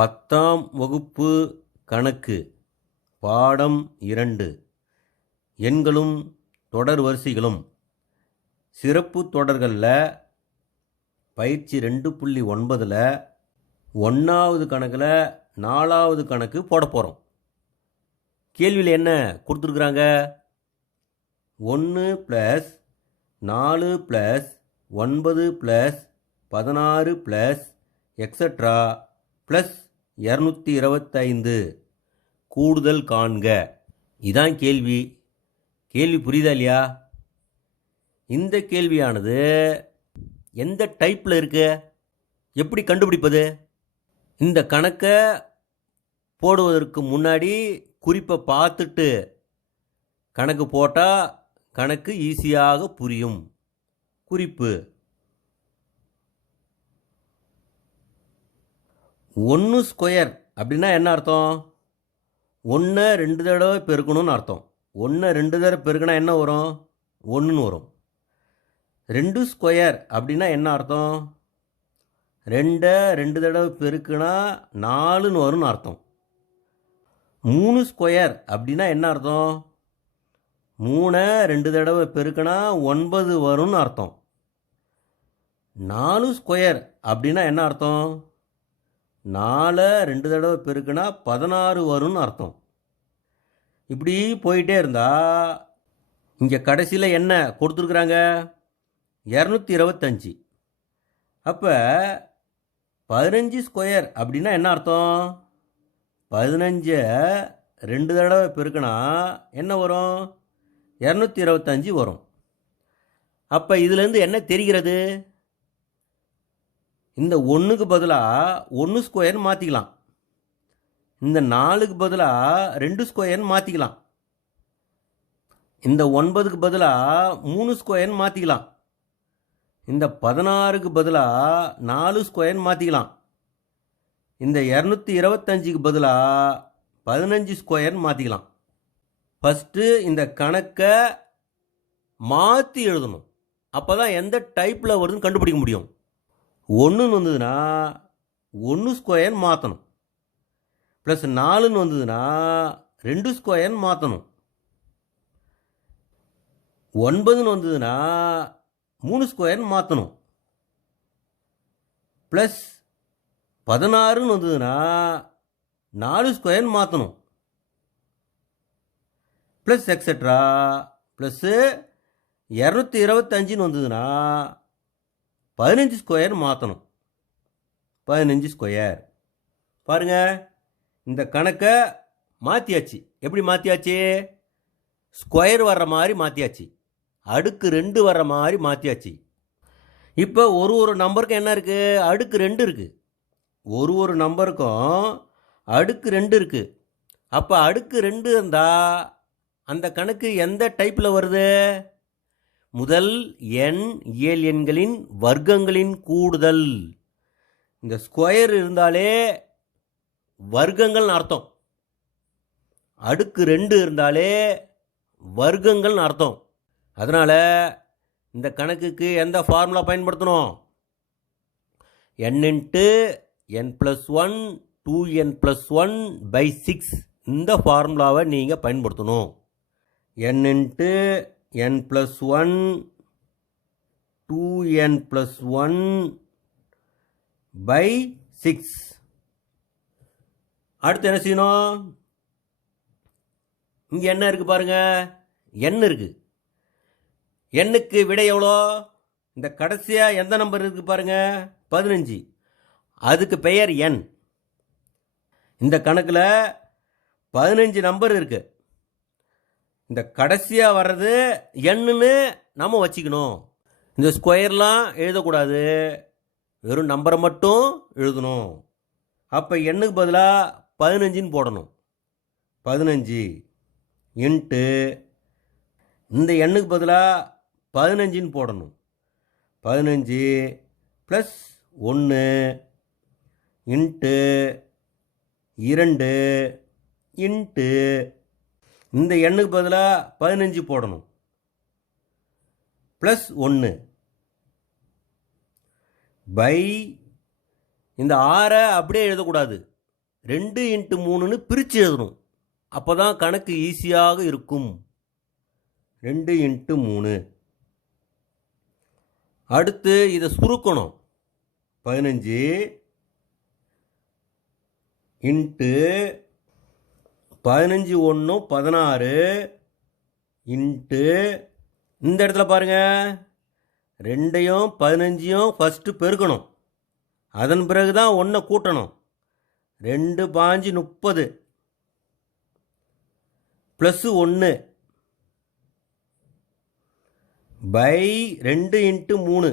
பத்தாம் வகுப்பு கணக்கு பாடம் இரண்டு. எண்களும் தொடர் வரிசைகளும். சிறப்பு தொடர்களில் பயிற்சி ரெண்டு புள்ளி ஒன்பதில் ஒன்றாவது கணக்கில் நாலாவது கணக்கு போட போகிறோம் கேள்வியில் என்ன கொடுத்துருக்குறாங்க? ஒன்று ப்ளஸ் நாலு ப்ளஸ் ஒன்பது ப்ளஸ் பதினாறு ப்ளஸ் எக்ஸட்ரா ப்ளஸ் இரநூத்தி இருபத்தைந்து. கூடுதல் காண்க. இதான் கேள்வி. கேள்வி புரியுதா இல்லையா? இந்த கேள்வியானது எந்த டைப்பில் இருக்கு? எப்படி கண்டுபிடிப்பது? இந்த கணக்கை போடுவதற்கு முன்னாடி குறிப்பை பார்த்துட்டு கணக்கு போட்டால் கணக்கு ஈஸியாக புரியும். குறிப்பு. ஒன்று ஸ்கொயர் அப்படின்னா என்ன அர்த்தம்? ஒன்று ரெண்டு தடவை பெருக்கணும்னு அர்த்தம். ஒன்று ரெண்டு தடவை பெருக்கினா என்ன வரும்? ஒன்றுன்னு வரும். ரெண்டு ஸ்கொயர் அப்படின்னா என்ன அர்த்தம்? ரெண்டை ரெண்டு தடவை பெருக்குனா நாலுன்னு வரும்னு அர்த்தம். மூணு ஸ்கொயர் அப்படின்னா என்ன அர்த்தம்? மூணை ரெண்டு தடவை பெருக்குனா ஒன்பது வரும்னு அர்த்தம். நாலு ஸ்கொயர் அப்படின்னா என்ன அர்த்தம்? நாலை ரெண்டு தடவை பெருக்குனா பதினாறு வரும்னு அர்த்தம். இப்படி போயிட்டே இருந்தா இங்கே கடைசியில் என்ன கொடுத்துருக்குறாங்க? இரநூத்தி இருபத்தஞ்சி. அப்போ பதினஞ்சு ஸ்கொயர் அப்படின்னா என்ன அர்த்தம்? பதினஞ்சை ரெண்டு தடவை பெருக்கினா என்ன வரும்? இரநூத்தி இருபத்தஞ்சி வரும். அப்போ இதுலேருந்து என்ன தெரிகிறது? இந்த ஒன்றுக்கு பதிலாக ஒன்று ஸ்கொயர்னு மாற்றிக்கலாம் இந்த நாலுக்கு பதிலாக ரெண்டு ஸ்கொயர்னு மாற்றிக்கலாம் இந்த ஒன்பதுக்கு பதிலாக மூணு ஸ்கொயர்னு மாற்றிக்கலாம் இந்த பதினாறுக்கு பதிலாக நாலு ஸ்கொயர்னு மாற்றிக்கலாம் இந்த இரநூத்தி இருபத்தஞ்சுக்கு பதிலாக பதினஞ்சு ஸ்கொயர்னு மாற்றிக்கலாம் ஃபஸ்ட்டு இந்த கணக்கை மாற்றி எழுதணும். அப்போ தான் எந்த டைப்பில் வருதுன்னு கண்டுபிடிக்க முடியும். ஒன்றுன்னு வந்ததுன்னா ஒன்று ஸ்கொயர் மாற்றணும் ப்ளஸ் நாலுன்னு வந்ததுன்னா ரெண்டு ஸ்கொயர் மாற்றணும் ஒன்பதுன்னு வந்ததுன்னா மூணு ஸ்கொயர் மாற்றணும் ப்ளஸ் பதினாறுன்னு வந்ததுன்னா நாலு ஸ்கொயர் மாற்றணும் ப்ளஸ் எக்ஸட்ரா ப்ளஸ்ஸு இரநூத்தி இருபத்தஞ்சின்னு வந்ததுன்னா பதினஞ்சு ஸ்கொயர் மாற்றணும் பதினஞ்சு ஸ்கொயர் பாருங்க இந்த கணக்கை மாற்றியாச்சு எப்படி மாற்றியாச்சு ஸ்கொயர் வர்ற மாதிரி மாற்றியாச்சு அடுக்கு ரெண்டு வர்ற மாதிரி மாற்றியாச்சு இப்போ ஒரு ஒரு நம்பருக்கும் என்ன இருக்குது அடுக்கு ரெண்டு இருக்குது ஒரு ஒரு நம்பருக்கும் அடுக்கு ரெண்டு இருக்குது அப்போ அடுக்கு ரெண்டு இருந்தால் அந்த கணக்கு எந்த டைப்பில் வருது? முதல் எண் இயல் எண்களின் வர்க்கங்களின் கூடுதல். இந்த ஸ்கொயர் இருந்தாலே வர்க்கங்கள்னு அர்த்தம். அடுக்கு ரெண்டு இருந்தாலே வர்க்கங்கள்னு அர்த்தம். அதனால் இந்த கணக்குக்கு எந்த ஃபார்முலா பயன்படுத்தணும்? N into N plus one two N plus one by six இந்த ஃபார்முலாவை நீங்கள் பயன்படுத்தணும். N into N plus one two N plus one by six அடுத்து என்ன செய்யணும்? இங்கே என்ன இருக்குது பாருங்க. எண் இருக்குது எண்ணுக்கு விடை எவ்வளோ? இந்த கடைசியாக எந்த நம்பர் இருக்குது பாருங்க. பதினஞ்சு. அதுக்கு பெயர் எண் இந்த கணக்கில் பதினஞ்சு நம்பர் இருக்குது இந்த கடைசியாக வர்றது எண்ணுன்னு நம்ம வச்சுக்கணும். இந்த ஸ்கொயர்லாம் எழுதக்கூடாது. வெறும் நம்பரை மட்டும் எழுதணும். அப்போ எண்ணுக்கு பதிலாக பதினஞ்சுன்னு போடணும். பதினஞ்சு இன்ட்டு இந்த எண்ணுக்கு பதிலாக பதினஞ்சுன்னு போடணும். பதினஞ்சு ப்ளஸ் ஒன்று இன்ட்டு இரண்டு இன்ட்டு இந்த எண்ணுக்கு பதிலாக பதினஞ்சு போடணும். ப்ளஸ் ஒன்று பை இந்த ஆறை அப்படியே எழுதக்கூடாது. ரெண்டு இன்ட்டு மூணுன்னு பிரித்து எழுதணும். அப்போ தான் கணக்கு ஈஸியாக இருக்கும். ரெண்டு இன்ட்டு மூணு. அடுத்து இதை சுருக்கணும். பதினஞ்சு இன்ட்டு பதினஞ்சு ஒன்று பதினாறு இன்ட்டு இந்த இடத்துல பாருங்கள் ரெண்டையும் பதினஞ்சையும் ஃபஸ்ட்டு பெருக்கணும். அதன் பிறகு தான் ஒன்றை கூட்டணும். ரெண்டு பாஞ்சு முப்பது ப்ளஸ்ஸு ஒன்று பை ரெண்டு இன்ட்டு மூணு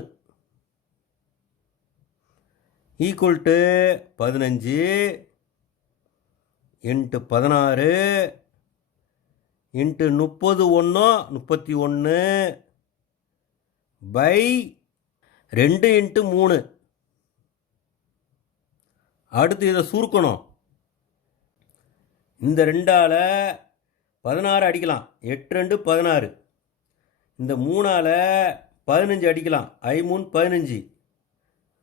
ஈக்குவல் டு பதினஞ்சு இன்ட்டு பதினாறு இன்ட்டு முப்பது ஒன்று முப்பத்தி ஒன்று பை ரெண்டு இன்ட்டு மூணு. அடுத்து இதை சுருக்கணும். இந்த ரெண்டால் பதினாறு அடிக்கலாம். எட்டு ரெண்டு பதினாறு. இந்த மூணால் பதினஞ்சு அடிக்கலாம். ஐமூணு பதினஞ்சு.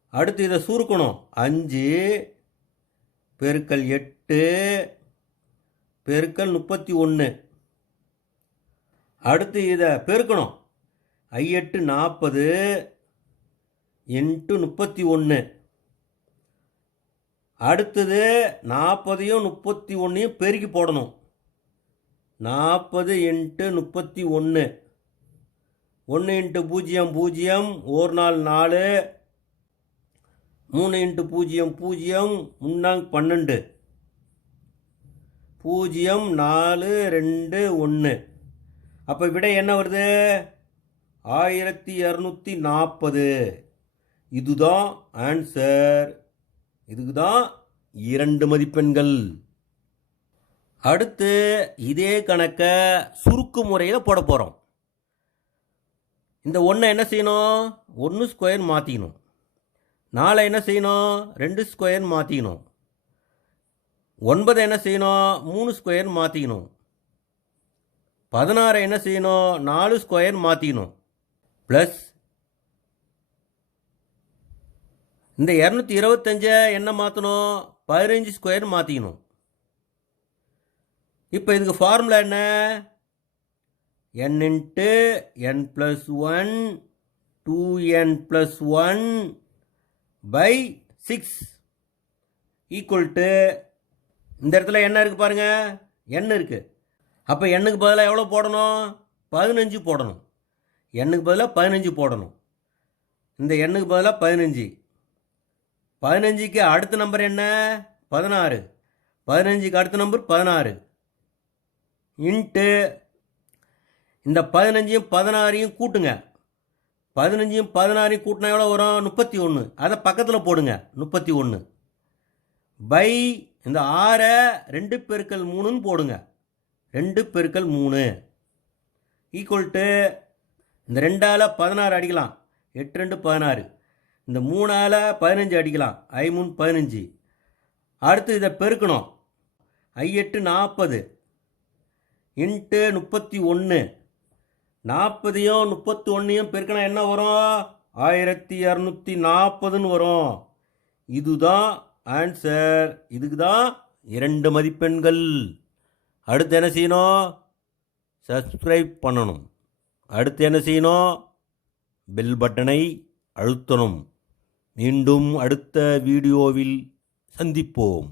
அடுத்து இதை சுருக்கணும். அஞ்சு பெருக்கல் எட்டு எட்டு பெருக்கல் முப்பத்தி ஒன்று அடுத்து இதை பெருக்கணும். ஐ எட்டு நாற்பது இன்ட்டு முப்பத்தி ஒன்று அடுத்தது நாற்பதையும் முப்பத்தி ஒன்றையும் பெருக்கி போடணும். நாற்பது இன்ட்டு முப்பத்தி ஒன்று ஒன்று இன்ட்டு பூஜ்ஜியம் பூஜ்ஜியம் ஒரு நாள் நாலு. மூணு இன்ட்டு பூஜ்ஜியம் பூஜ்ஜியம் முன்னாங் பன்னெண்டு. பூஜ்ஜியம் நாலு ரெண்டு ஒன்று அப்போ விடை என்ன வருது? ஆயிரத்தி இரநூத்தி நாற்பது இதுதான் ஆன்சர். இதுக்கு தான் இரண்டு மதிப்பெண்கள். அடுத்து இதே கணக்கை சுருக்கு முறையில் போட போகிறோம் இந்த ஒன்றை என்ன செய்யணும்? ஒன்று ஸ்கொயர் மாற்றிக்கணும் நாளை என்ன செய்யணும்? ரெண்டு ஸ்கொயர் மாற்றிக்கணும் ஒன்பதை என்ன செய்யணும்? மூணு ஸ்கொயர் மாற்றிக்கணும் பதினாறு என்ன செய்யணும்? நாலு ஸ்கொயர் மாற்றிக்கணும் ப்ளஸ் இந்த இரநூத்தி இருபத்தஞ்சை என்ன மாற்றணும் பதினஞ்சு ஸ்கொயர் மாற்றிக்கணும் இப்போ இதுக்கு ஃபார்முலா என்ன? N into N plus one two N plus one by six equal to இந்த இடத்துல எண்ணெய் இருக்குது பாருங்கள் எண்ணெய் இருக்குது அப்போ எண்ணுக்கு பதிலாக எவ்வளோ போடணும்? பதினஞ்சு போடணும். எண்ணுக்கு பதிலாக பதினஞ்சு போடணும். இந்த எண்ணுக்கு பதிலாக பதினஞ்சு. பதினஞ்சுக்கு அடுத்த நம்பர் என்ன? பதினாறு. பதினஞ்சுக்கு அடுத்த நம்பர் பதினாறு. இன்ட்டு இந்த பதினஞ்சையும் பதினாறையும் கூட்டுங்க. பதினஞ்சையும் பதினாறையும் கூட்டினா எவ்வளோ வரும்? முப்பத்தி ஒன்று அதை பக்கத்தில் போடுங்க. முப்பத்தி ஒன்று பை இந்த ஆறை ரெண்டு பெருக்கல் மூணுன்னு போடுங்க. ரெண்டு பெருக்கல் மூணு. ஈக்குவல் டு இந்த ரெண்டால் பதினாறு அடிக்கலாம். எட்டு ரெண்டு பதினாறு. இந்த மூணால் பதினஞ்சு அடிக்கலாம். ஐமூணு பதினஞ்சு. அடுத்து இதை பெருக்கணும். ஐ எட்டு நாற்பது இன்ட்டு முப்பத்தி ஒன்று நாற்பதையும் முப்பத்தி ஒன்றையும் பெருக்கினா என்ன வரும்? ஆயிரத்தி இரநூத்தி நாற்பதுன்னு வரும். இதுதான் ஆன்சர் இதுக்கு தான் இரண்டு மதிப்பெண்கள். அடுத்து என்ன செய்யணும்? சப்ஸ்கிரைப் பண்ணணும். அடுத்து என்ன செய்யணும்? பெல் பட்டனை அழுத்தணும். மீண்டும் அடுத்த வீடியோவில் சந்திப்போம்.